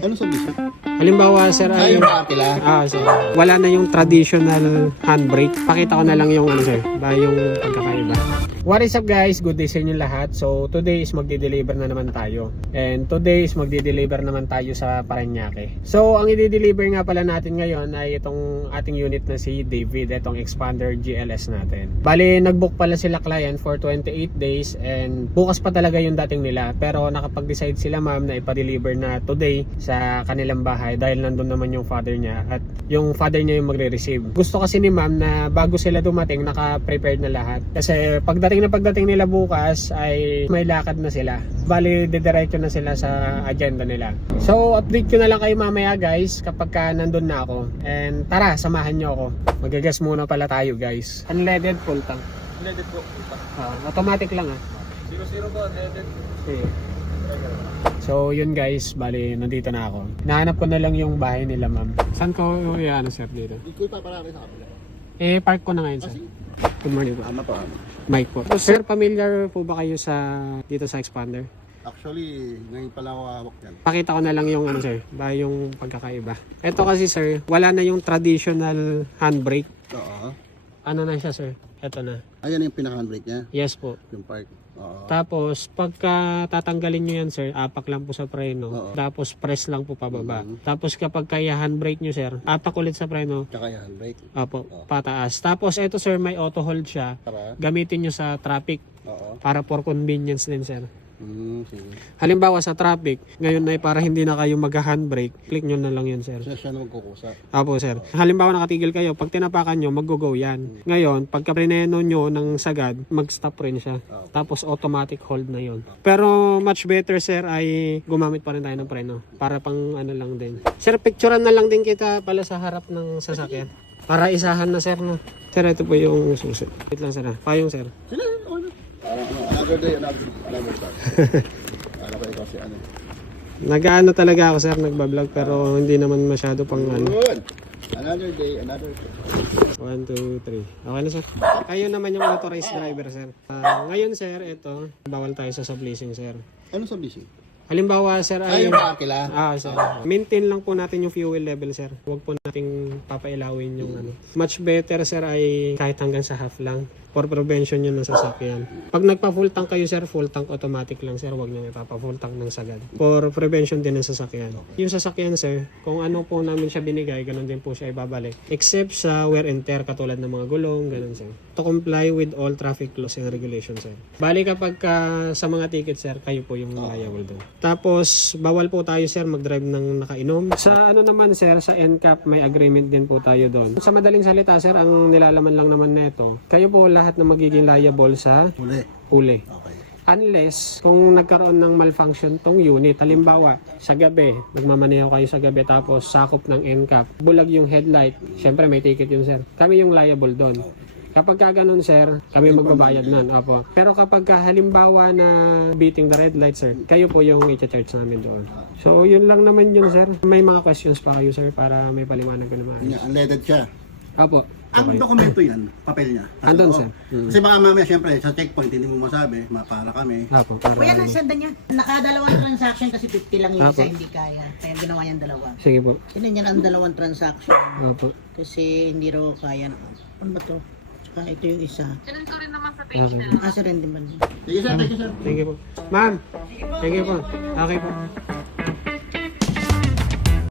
Ano sa bisyo? Halimbawa, sir, ay Yung kapila. sir, wala na yung traditional handbrake. Pakita ko na lang yung ano, sir, yung pagkakaiba. What is up, guys? Good day sa inyo lahat. So today is magdi-deliver na naman tayo. And today is magdi-deliver naman tayo sa Parañaque. So ang i-deliver nga pala natin ngayon ay itong ating unit na si David, itong Expander GLS natin. Bali, nag-book pala sila client for 28 days and bukas pa talaga yung dating nila. Pero nakapag-decide sila, ma'am, na ipa-deliver na today sa kanilang bahay dahil nandun naman yung father niya at yung father niya yung magre-receive. Gusto kasi ni ma'am na bago sila dumating, naka-prepared na lahat. Kasi pagdating nila bukas ay may lakad na sila. Bali, didiretso na sila sa agenda nila. So, update ko na lang kayo mamaya, guys, kapag ka nandun na ako. And tara, samahan nyo ako. Magagas muna pala tayo, guys. Unleaded full tank. Unleaded po. Automatic lang 0-0 po, unleaded. Okay. So yun, guys, bali nandito na ako. Nahanap ko na lang yung bahay nila, ma'am. Saan ko ano, sir, dito? Hindi ko ipaparami sa kapila. Park ko na ngayon, sir. Good morning po. Ano po? Mike po. Sir, familiar po ba kayo dito sa Expander? Actually, ngayon pa lang ako hawak yan. Pakita ko na lang yung ano, sir, yung pagkakaiba. Ito kasi, sir, wala na yung traditional handbrake. Oo. Ano na siya, sir? Ito na. Ayan yung pinaka-handbrake niya. Yes po. Yung park. Oo. Tapos, pagka tatanggalin nyo yan, sir, apak lang po sa preno. Oo. Tapos, press lang po pababa. Tapos, kapag kaya handbrake nyo, sir, apak ulit sa preno. Tsaka yung handbrake. Apo, pataas. Tapos, ito, sir, may auto hold siya. Para? Gamitin nyo sa traffic Oo. para for convenience din, sir. Sige. Halimbawa sa traffic, ngayon ay para hindi na kayo mag-handbrake, click nyo na lang yun, sir. Siya na magkukusa. Apo, sir. Halimbawa nakatigil kayo, pag tinapakan nyo, mag-go yan. Ngayon, pagka prineno nyo ng sagad, mag-stop rin siya. Tapos automatic hold na yun. Pero much better, sir, ay gumamit pa rin tayo ng preno. Para pang ano lang din. Sir, picturean na lang din kita pala sa harap ng sasakyan. Para isahan na, sir, no? Sir, ito po yung susi. Wait lang, sir. Payong, sir. Sila, another day, another time. Alam ko ikaw si ano. Nag-ano talaga ako, sir, nagbablog, pero hindi naman masyado pang ano. Good. Another day, another day. 1, 2, 3. Okay na, sir. Kayo naman yung authorized driver, sir. Ngayon, sir, ito, bawal tayo sa subleasing, sir. Ano sa busy? Halimbawa, sir, ay... Yung kapila. Sir. Maintain lang po natin yung fuel level, sir. Huwag po nating papailawin yung ano. Much better, sir, ay kahit hanggang sa half lang. For prevention yun ng sasakyan. Pag nagpa-full tank kayo, sir, full tank automatic lang, sir. Huwag nyo ipapa-full tank ng sagad. For prevention din ng sasakyan. Yung sasakyan, sir, kung ano po namin siya binigay, ganun din po siya ibabalik. Except sa wear and tear, katulad ng mga gulong, ganun, sir. To comply with all traffic laws and regulations, sir. Bali kapag sa mga ticket, sir, kayo po yung liable doon. Tapos, bawal po tayo, sir, mag-drive ng nakainom. Sa ano naman, sir, sa NCAP, may agreement din po tayo doon. Sa madaling salita, sir, ang nilalaman lang naman neto, kayo po lahat na magiging liable sa huli. Okay. Unless, kung nagkaroon ng malfunction tong unit, halimbawa, sa gabi, nagmamaneho kayo sa gabi tapos sakop ng NCAP, bulag yung headlight, syempre may ticket yun, sir. Kami yung liable doon. Kapag ka ganun, sir, kami magbabayad nun. Opo. Pero kapag ka halimbawa na beating the red light, sir, kayo po yung i-charge namin doon. So, yun lang naman yun, sir. May mga questions pa kayo, sir, para may paliwanag ko naman. Unleaded siya. Opo. Ang dokumento yan, papel niya. Andun, sir. Kasi baka mamaya, syempre, sa checkpoint, hindi mo masabi, mapara kami. Opo. Kuya, nasanda niya. Nakadalawang transaction kasi 50 lang yung Apo. isa, hindi kaya. Kaya ginawa niyang dalawa. Sige po. Yun niya ang dalawang transaction. Opo. Kasi hindi raw kaya na. Ano ba to? Tsaka ito yung isa. Okay. Asa rin din ba? Sige sir, thank you sir. Thank you po. Ma'am, thank you po. Okay po.